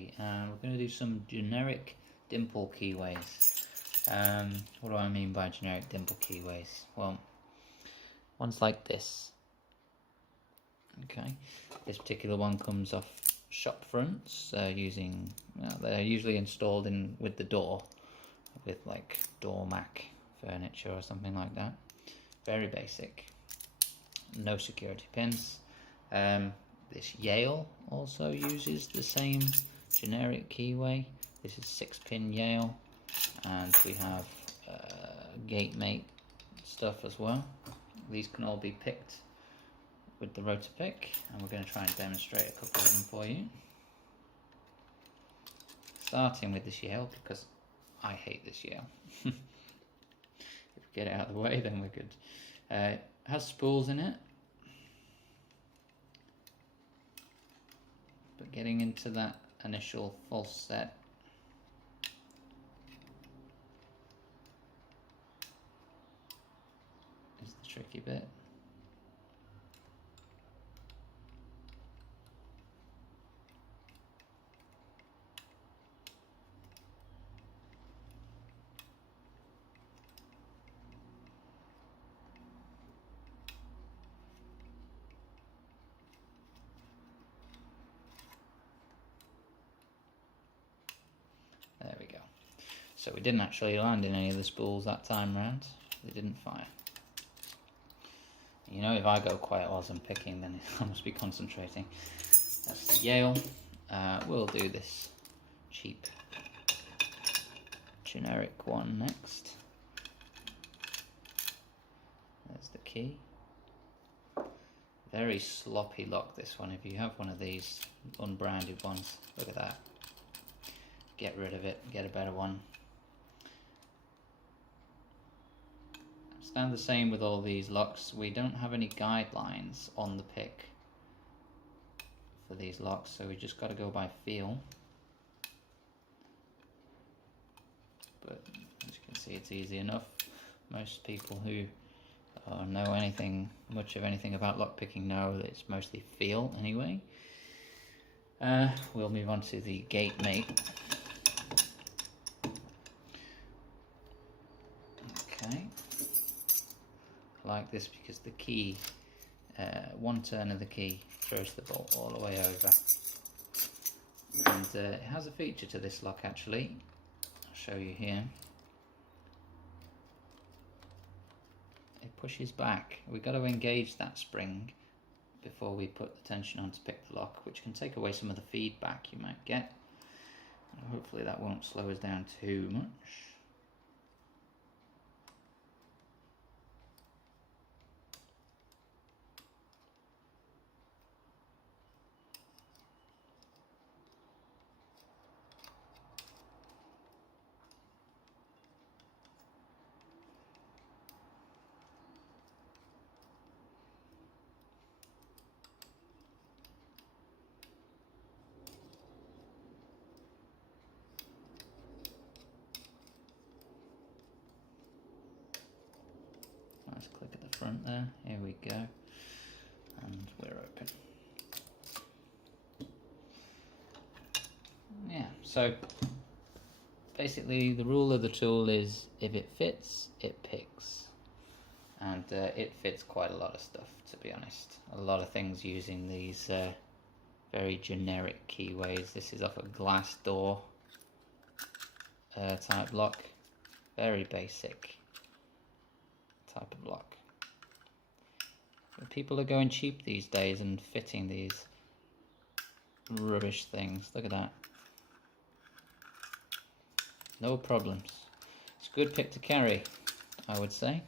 today, and we're going to do some generic dimple keyways. What do I mean by generic dimple keyways? Well, one's like this. Okay, this particular one comes off shop fronts using, they're usually installed in with the door, with like doormat furniture or something like that. Very basic, no security pins. This Yale also uses the same generic keyway. This is 6-pin Yale, and we have gate mate stuff as well. These can all be picked with the Rotor Pick, and we're going to try and demonstrate a couple of them for you. Starting with this Yale, because I hate this Yale. If we get it out of the way, then we're good. It has spools in it, but getting into that initial false set is the tricky bit. There we go. So we didn't actually land in any of the spools that time round. They didn't fire. You know, if I go quiet whilst I'm picking, then I must be concentrating. That's the Yale. We'll do this cheap generic one next. There's the key. Very sloppy lock, this one. If you have one of these unbranded ones, look at that. Get rid of it, get a better one. Stand the same with all these locks. We don't have any guidelines on the pick for these locks, so we just got to go by feel. But as you can see, it's easy enough. Most people who know much of anything about lock picking know that it's mostly feel anyway. We'll move on to the gate mate. Okay, I like this because the key, one turn of the key throws the bolt all the way over. And it has a feature to this lock actually. I'll show you here. It pushes back. We've got to engage that spring before we put the tension on to pick the lock, which can take away some of the feedback you might get. Hopefully that won't slow us down too much. Nice click at the front there. Here we go. And we're open. Yeah, so basically the rule of the tool is if it fits, it picks. And it fits quite a lot of stuff, to be honest. A lot of things using these very generic keyways. This is off a glass door type lock. Very basic type of lock. People are going cheap these days and fitting these rubbish things. Look at that. No problems. It's a good pick to carry, I would say.